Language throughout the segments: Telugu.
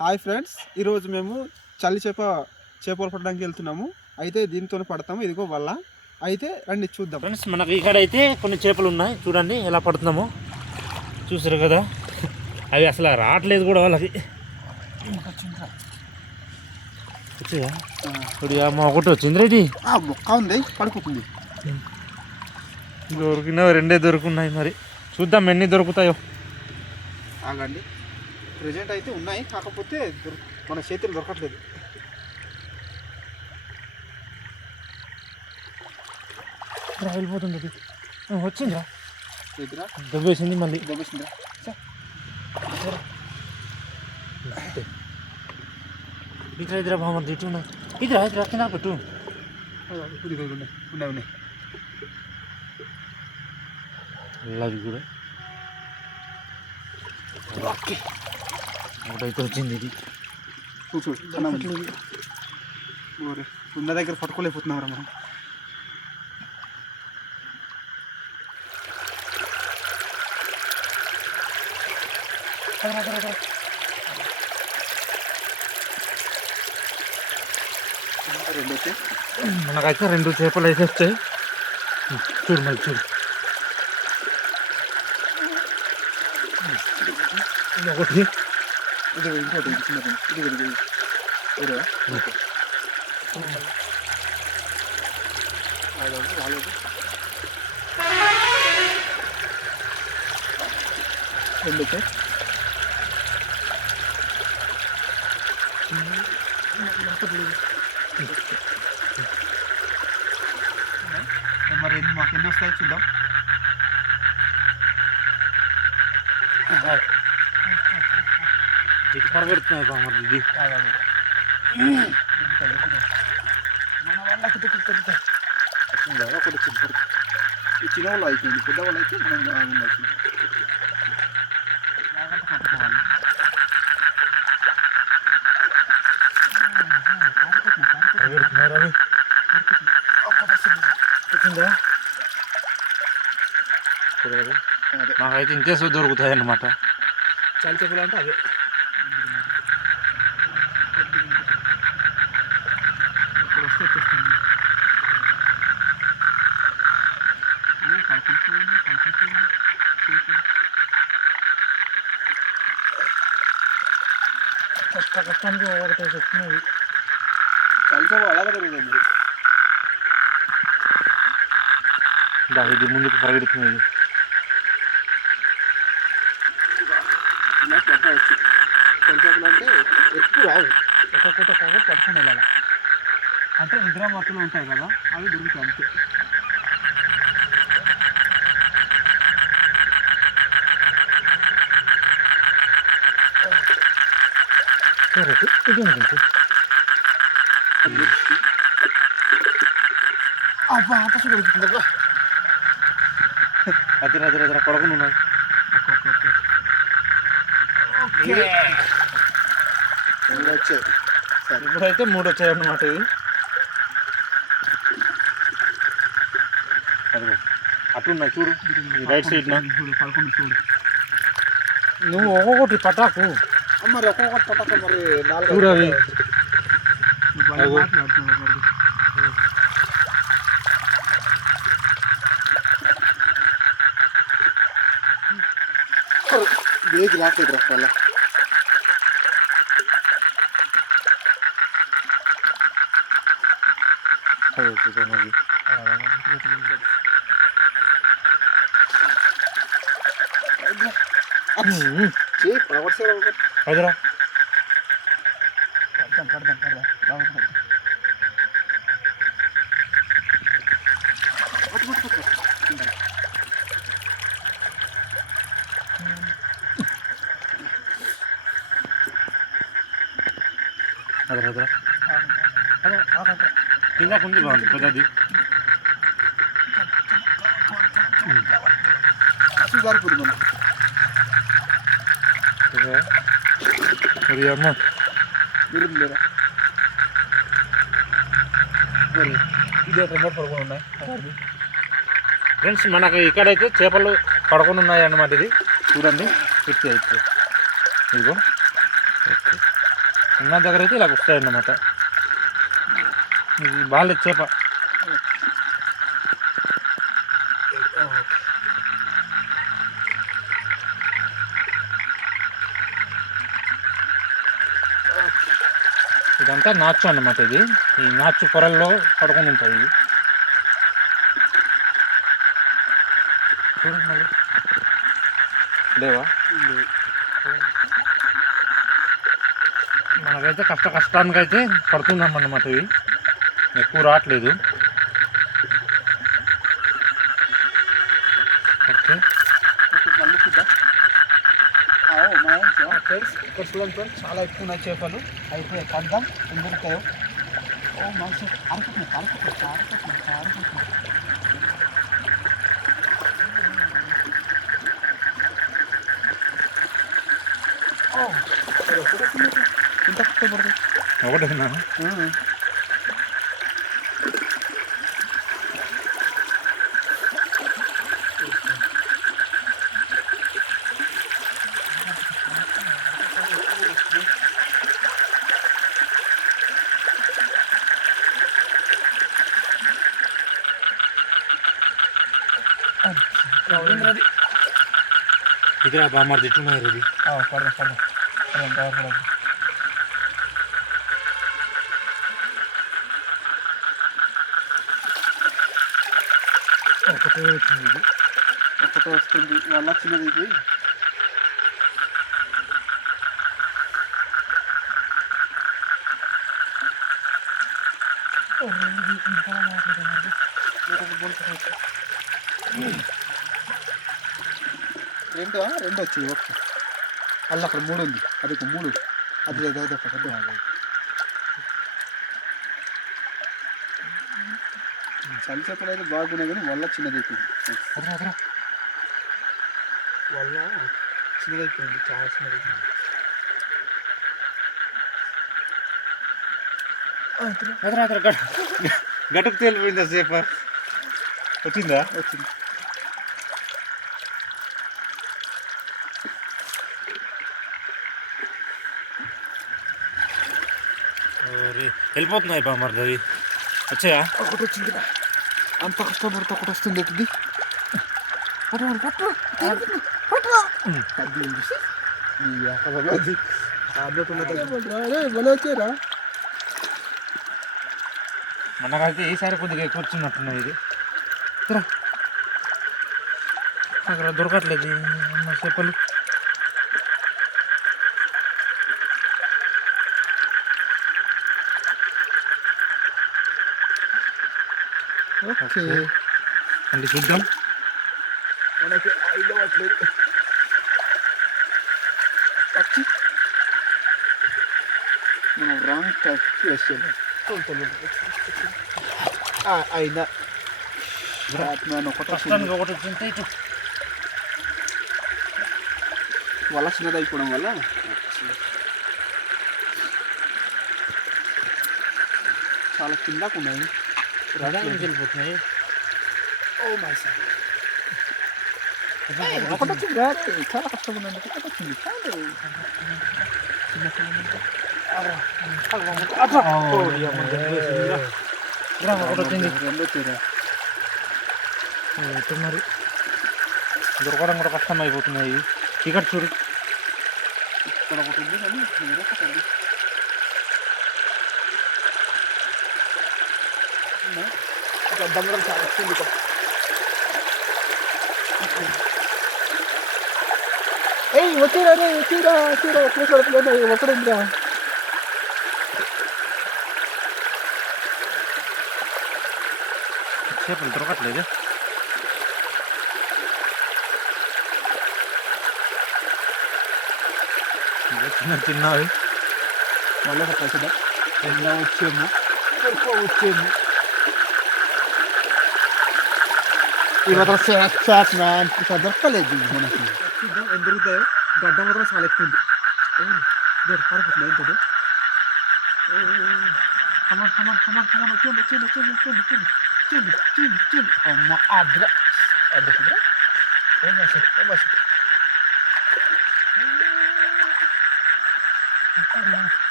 హాయ్ ఫ్రెండ్స్, ఈరోజు మేము చేపలు పట్టడానికి వెళ్తున్నాము. అయితే దీంతో పడతాము. ఇదిగో వల్ల అయితే రండి చూద్దాం. ఫ్రెండ్స్, మనకి ఇక్కడ అయితే కొన్ని చేపలు ఉన్నాయి. చూడండి ఎలా పడుతున్నామో. చూసారు కదా, అవి అసలు రావట్లేదు కూడా వాళ్ళకి. అమ్మ ఒకటి వచ్చింది రెడీ మొక్క ఉంది, పడిపోతుంది. దొరికినవి రెండే దొరుకున్నాయి. మరి చూద్దాం ఎన్ని దొరుకుతాయో. ఆగండి, ప్రెజెంట్ అయితే ఉన్నాయి, కాకపోతే మన చేతులు దొరకట్లేదు. వెళ్ళిపోతుంది. వచ్చిందిరా, దగ్గర దొబ్బేసింది. మళ్ళీ దొబ్బేసిందా? ఇట్లా ఇద్దరా బాగుంది. ఇటు ఉన్నాయి, ఇద్దరా ఇద్దరా కింద పెట్టు. ఉన్నాయి అవి కూడా ఒకటైతే వచ్చింది. ఇది ఉన్న దగ్గర పట్టుకోలేకపోతున్నారా మనం. మనకైతే రెండు చేపలు అయితే వచ్చాయి. చూడు మళ్ళీ చూడు. ఒకటి ఇంకోటి రెండు మరి మాకు ఎన్ని వస్తాయి చూద్దాం. ఇటు పరిగెడుతున్నాయి బాగుంది. ఇది ఒకటి ఈ చిన్న వాళ్ళు అయిపోయింది, పెద్ద వాళ్ళు అయితే మనం ఉండాల్సింది. మాకైతే ఇంకేసో దొరుకుతాయి అన్నమాట. చాలా చెప్పులు అంటే అదే వస్తే వచ్చేస్తుంది. కష్టానికి ఒకటి వస్తున్నాయి. చాలా అలాగే దొరుకుతుంది. ఇది ముందుకు పరిగెడుతున్నది. ఇలా పెట్టవచ్చు. కొంచెంలు అంటే ఎక్కువ రావు, ఒక్కొక్కటి పట్టుకొని వెళ్ళాలి. అంటే నిద్ర మత్తులు ఉంటాయి కదా, అవి దొరుకుతాయి అంతే. అదిరా కొడకుండా ఉన్నాయి. ఇప్పుడైతే 3 వచ్చాయి అన్నమాట. ఇది అట్లున్నాయి చూడు, రైట్ సైడ్. నువ్వు ఒక్కొక్కటి పటాకు మరి ఒక్కొక్కటి పటాకు మరి చూడు. అవి వేగి రాలేదు రకాల. అదిరా కింద కొంచెం బాగుంది పెద్దది. జారిపోతుంది మనం. అమ్మ లేదా ఇదే పడుకొని ఉన్నాయి. ఫ్రెండ్స్, మనకు ఇక్కడైతే చేపలు పడుకొని ఉన్నాయి అన్నమాట. ఇది చూడండి, ఇదిగో. ఓకే. ఉన్న దగ్గర అయితే ఇలా వస్తాయన్నమాట. ఇది బాగాలేదు చేప. ఇదంతా నాచు అన్నమాట. ఇది ఈ నాచు పొరల్లో పడుకొని ఉంటాయి ఇవి. చూడండి మళ్ళీ లేవా? మనకైతే కష్టానికి అయితే పడుతుందన్నమాట. ఇవి ఎక్కువ రావట్లేదు. ఓకే మళ్ళీ చూద్దాం. ఫ్రెండ్స్ ఇక్కడ చూడండి ఫ్రెండ్స్, చాలా ఎక్కువ ఉన్నాయి చేపలు. అయితే కద్దాం ఎందుకు. ఓ మంచి అరుకుంటున్నాయి. ఇంత కష్టపడుతుంది ఒకటి ఇది బాగా తిట్టున్నారు. ఇది పడదాం ఒకటే వచ్చింది. ఇది ఒకటే వస్తుంది. వాళ్ళ చిన్నది ఇది. రెండు వచ్చింది. ఓకే అల్ల అక్కడ 3 ఉంది. అది 3 అది చలి చేపలు అయితే బాగున్నాయి కానీ వల్ల చిన్నది అయిపోయింది. వల్ల చిన్నది అయిపోయింది, చాలా చిన్నది అయిపోయింది. గటుకు తేలిపోయిందా చేప? వచ్చిందా? వచ్చింది. వెళ్ళిపోతున్నాయి మరి అవి వచ్చాయా? ఒకటి వచ్చింది. అంత కష్టపడితే ఒకటి వస్తుంది. ఇది వచ్చారా? మనకైతే ఈసారి కొద్దిగా ఎక్కువ వచ్చినట్టున్నాయి. ఇది అక్కడ దొరకట్లేదు అన్న చేపలు. ఓకే అంటే చూద్దాం. మనకి ఐదు అవ్వట్లేదు. మనం రాంగ్ క్యాల్కులేషన్ అయినా ఒకటి వచ్చింటే ఇటు వల్ల చిన్నది అయిపోవడం వల్ల చాలా కిందకు ఉన్నాయి. వెళ్ళిపోతున్నాయి. ఓ మై సార్, ఒకటి వచ్చింది. చాలా కష్టపడినందుకు ఒకటి వచ్చింది. రెండు వచ్చారా? మరి దొరకడం కూడా కష్టం అయిపోతున్నాయి. ఇక్కడ చూడు, ఇక్కడ ఒకటి ఉంది కానీ ఒకటి గడ్డం కూడా చాలా వస్తుంది. ఇక్కడ వచ్చిరా ఒకటిందిరా. చేపలు దొరకట్లేదు. చిన్నవి మళ్ళీ ప్రసిద్ధం ఎలా వచ్చేము ఇవాళ శాక్ మ్యాన్ దొరకలేదు మనకి. ఎందుకు గడ్డ మాత్రం చాలా ఎక్కువ ఉంది. పారిపోతుంది ఏంటది? అమ్మ అద్ర అద్దుకురా.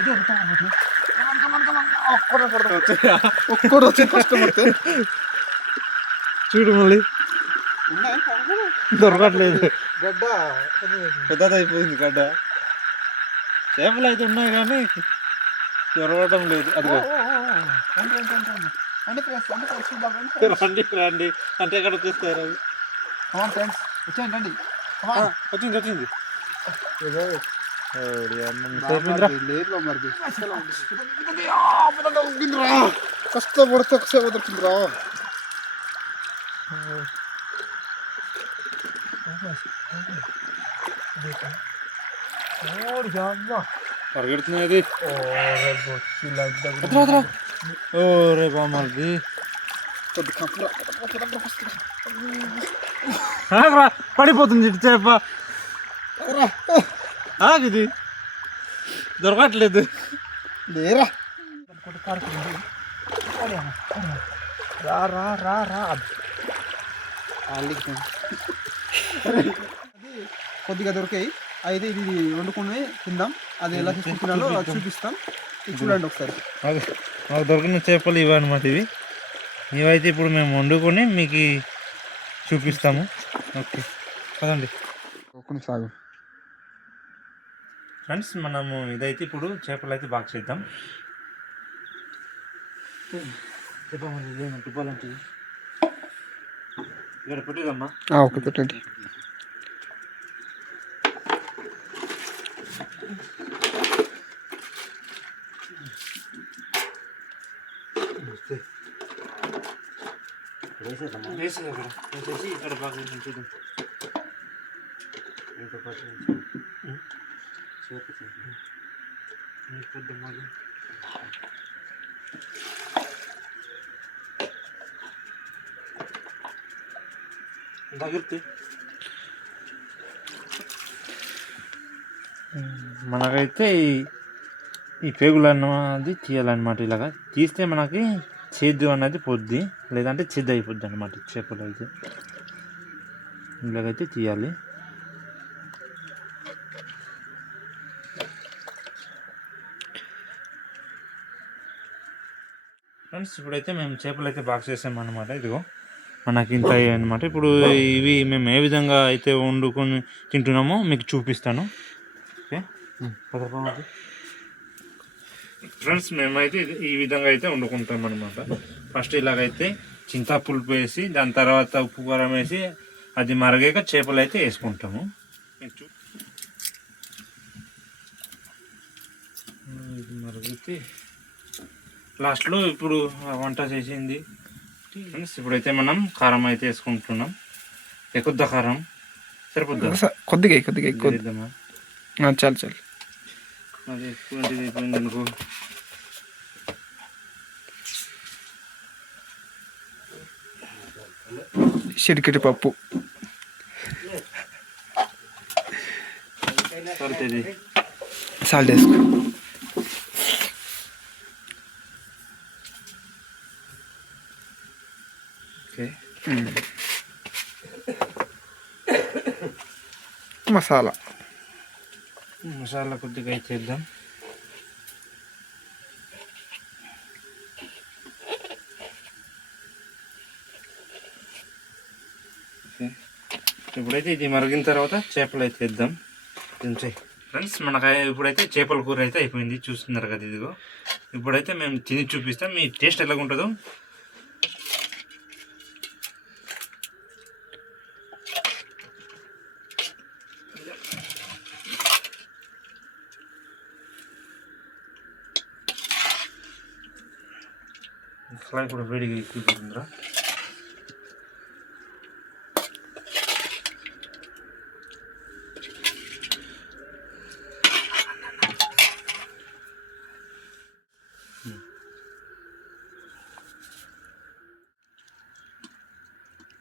ఇది ఒక్కడు వచ్చి కష్టపడితే చూడు మళ్ళీ దొరకట్లేదు. గడ్డ పెద్దదైపోయింది గడ్డ. చేపలు అయితే ఉన్నాయి కానీ దొరకటం లేదు. అదిగో రండి రండి అంటే ఎక్కడ చూస్తారు అవి. ఫ్రెండ్స్ వచ్చేయండి రండి. వచ్చింది వచ్చింది. కష్టపడితే ఒకసేపు దొరికిందిరా. పరిగెడుతున్నది. ఓ రే బామ్మది పడిపోతుంది ఇటు చేప. ఆగిది దొరకట్లేదు. లేరా రా రా రా రా. కొద్దిగా దొరికాయి. అయితే ఇది వండుకుని తిందాం. అది ఎలా తీసుకుంటున్నాలో చూపిస్తాం. ఇది చూడండి ఒకసారి. మాకు దొరికిన చేపలు ఇవి అనమాట. ఇవైతే ఇప్పుడు మేము వండుకొని మీకు చూపిస్తాము. ఓకే కదండి సాగు ఫ్రెండ్స్. మనము ఇదైతే ఇప్పుడు చేపలు అయితే బాగా చేద్దాం. చెప్పమండి తుప్పాలంటే ఇక్కడ పెట్టేదమ్మా. ఓకే పెట్టండి. వేసేసి ఇక్కడ బాగా చూద్దాం. దగ్గరికి మనకైతే ఈ పేగులు అన్నది తీయాలన్నమాట. ఇలాగా తీస్తే మనకి చేదు అన్నది పొద్ది, లేదంటే చేదు అయిపోద్ది అనమాట. చేపలు అయితే ఇలాగైతే తీయాలి. ఫ్రెండ్స్ ఇప్పుడైతే మేము చేపలు అయితే బాగా చేసామన్నమాట. ఇదిగో మనకి ఇంత అనమాట. ఇప్పుడు ఇవి మేము ఏ విధంగా అయితే వండుకొని తింటున్నామో మీకు చూపిస్తాను. ఓకే ఫ్రెండ్స్, మేమైతే ఈ విధంగా అయితే వండుకుంటాం అనమాట. ఫస్ట్ ఇలాగైతే చింత పులుపు వేసి, దాని తర్వాత ఉప్పు కారం వేసి, అది మరగాక చేపలు అయితే వేసుకుంటాము. ఇది మరిగితే లాస్ట్లో ఇప్పుడు వంట చేసింది ఫ్రెండ్స్. ఇప్పుడైతే మనం కారం అయితే వేసుకుంటున్నాం. ఎక్కువ కారం సరిపోద్దా? కొద్దిగా ఎక్కువ చాలు చాలు. అది ఎక్కువ అయిపోయింది అనుకో. చిటికెటి పప్పు సరిపోతుంది. సాల్ట్ వేసుకో. ఓకే మసాలా కొద్దిగా అయితే వేద్దాం. ఇప్పుడైతే ఇది మరిగిన తర్వాత చేపలు అయితే వేద్దాం. ఫ్రెండ్స్ మనకు ఇప్పుడైతే చేపల కూర అయితే అయిపోయింది. చూస్తున్నారు కదా, ఇదిగో ఇప్పుడైతే మేము తిని చూపిస్తాం. మీ టేస్ట్ ఎలాగ ఉంటుందో. ఫ్రై కూడా వేడిగా ఎక్కుతుందిరా.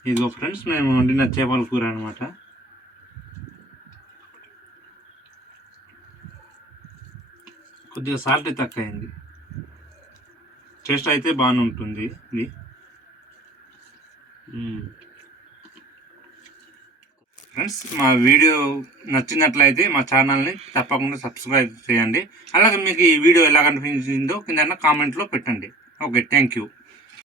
ఇదిగో ఫ్రెండ్స్, మేము వండిన చేపల కూర అనమాట. కొద్దిగా సాల్ట్ తక్కువ అయింది. టేస్ట్ అయితే బాగానే ఉంటుంది ఇది. ఫ్రెండ్స్ మా వీడియో నచ్చినట్లయితే మా ఛానల్ని తప్పకుండా సబ్స్క్రైబ్ చేయండి. అలాగే మీకు ఈ వీడియో ఎలా కనిపించిందో కింద కామెంట్లో పెట్టండి. Okay, thank you.